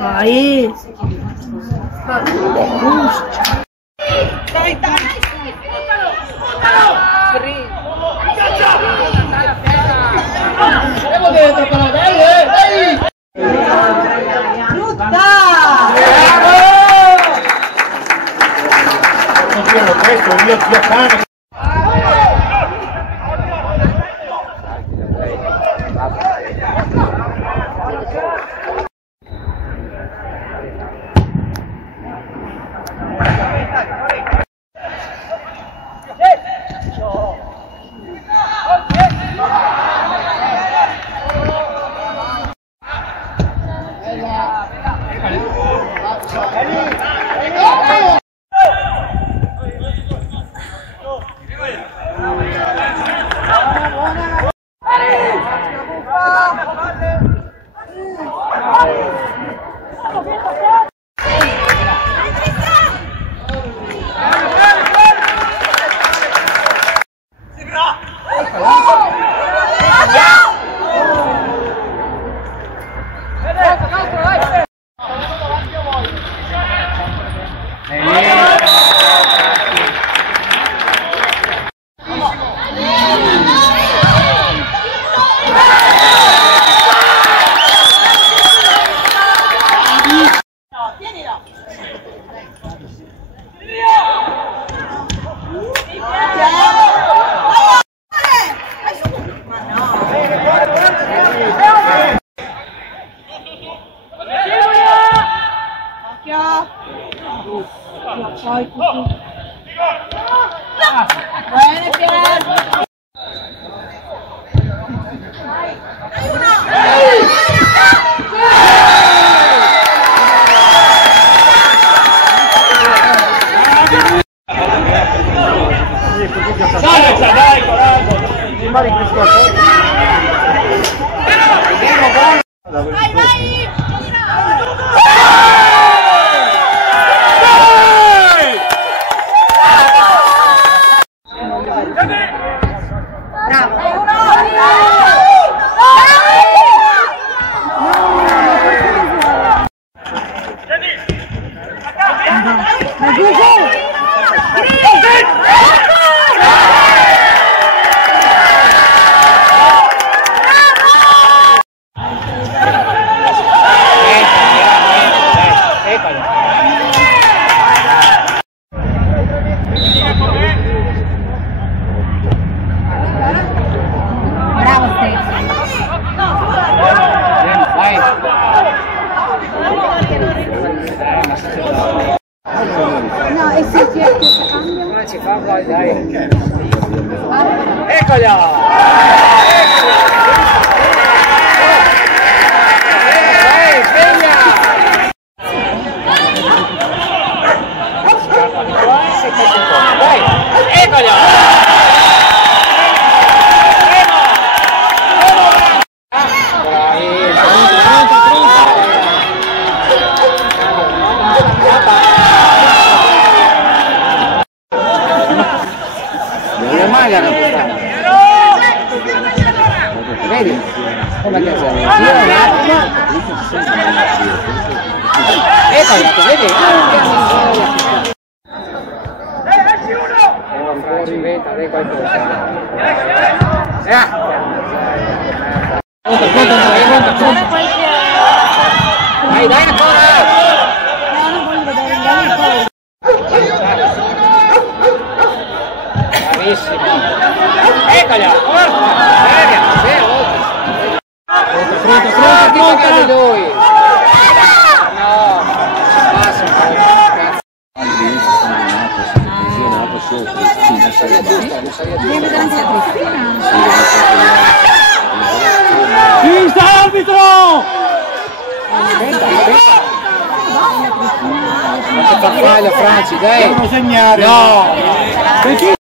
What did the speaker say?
Aí. Andiamo dentro però, dai! Questo è il mio zio cane. Bene, Pier! Dai, coraggio! Vai, vai! Ci fa poi, dai. Eccola! Dai, sveglia! Dai, eccola! Vedi? Come che sei? Gira un attimo. Ecco, vedi? Fuori in vetta, dai qualcosa. Dai ancora! Bravissimo! Eccola, forza! Seria, pronto, di lui! No, passa un po', Sinistra arbitro! Che fa fallo Franci, dai! Devono segnare! No! Perché?